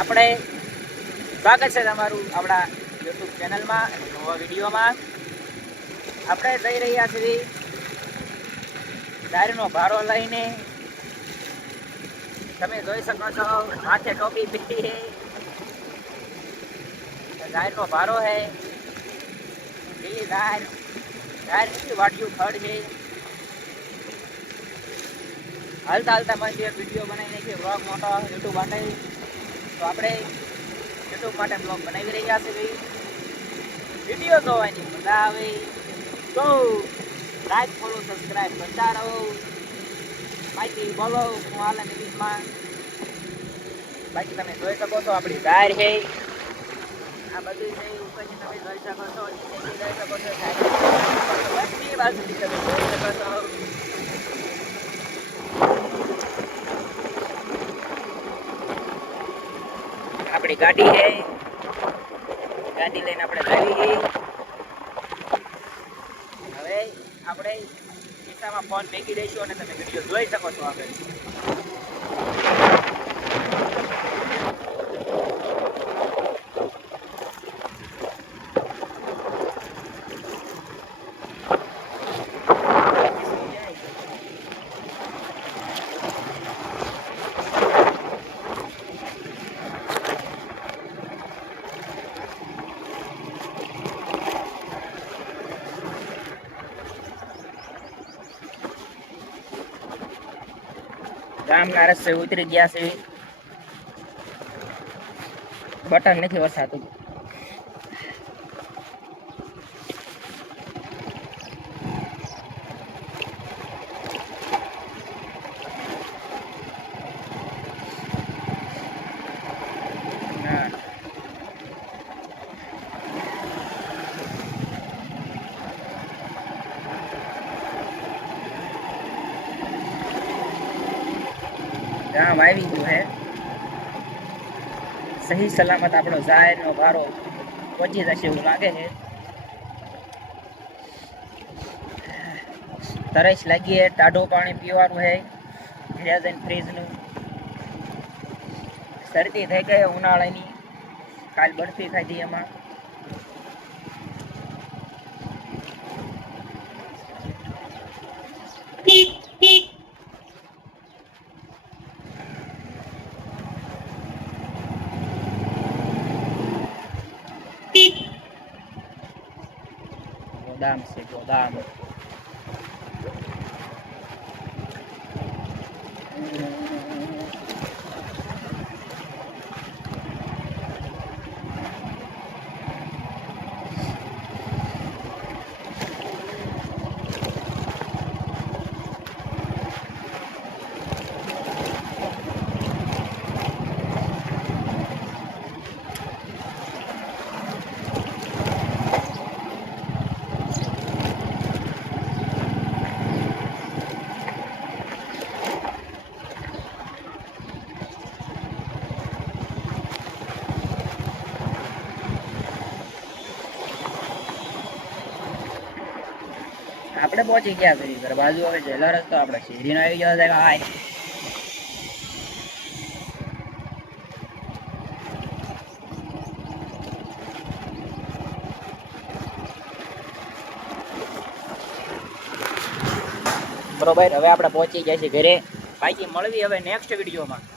આપણે સ્વાગત છે તમારું આપણા યુટ્યુબ ચેનલમાં અને નવા વિડીયોમાં. આપણે જઈ રહ્યા છીએ દારૂનો ભારો લઈને. તમે જોઈ શકો છો માથે ટોપી પીધી છે, દારૂનો ભારો છે. લીલી દાર કેટલી વાટિયું ખડ છે. હાલતા હાલતા મને એક વિડીયો બનાવી નાખીએ, વ્લોગ મોટો યુટ્યુબ માટે. તો આપણે યુટ્યુબ માટે બ્લોગ બનાવી રહ્યા છીએ. વિડીયો જોવાની મજા આવે તો લાઈક ફોલો સબસ્ક્રાઈબ કરતા રહો. બાકી બોલો હું હાલ નિમિત્તમાં. બાકી તમે જોઈ શકો છો આપણી ગાય છે, આ બધું છે. ઉપરથી તમે જોઈ શકો છો, નીચેથી જોઈ શકો છો, બધી બાજુથી તમે જોઈ શકો છો. આપણી ગાડી છે, ગાડી લઈને આપણે જઈ ગઈ. હવે આપણે ખિસ્સામાં ફોન ફેંકી દઈશું અને તમે વિડીયો જોઈ શકો છો આગળ. ગામના રસ્તે ઉતરી ગયા છે. બટન નથી વસાતું. ગામ આવી ગયું હે. સહી સલામત આપણો જાહેરનો ભારો પહોંચી જશે એવું લાગે છે. તરસ લાગી હે, ટાઢું પાણી પીવાનું હે, ફ્રીજનું. શરદી થઈ ગઈ ઉનાળાની, કાલ બરફી ખાધી એમાં. ગોદામ છે, ગોદામ. આપણે પહોંચી ગયા કરી ઘર બાજુ. હવે જેલા રસ્તો આપણે શેરીનો આવી ગયો છે. હાય બરોબર. હવે આપણે પહોંચી ગયા છીએ ઘરે. બાકી મળવી હવે નેક્સ્ટ વિડીયોમાં.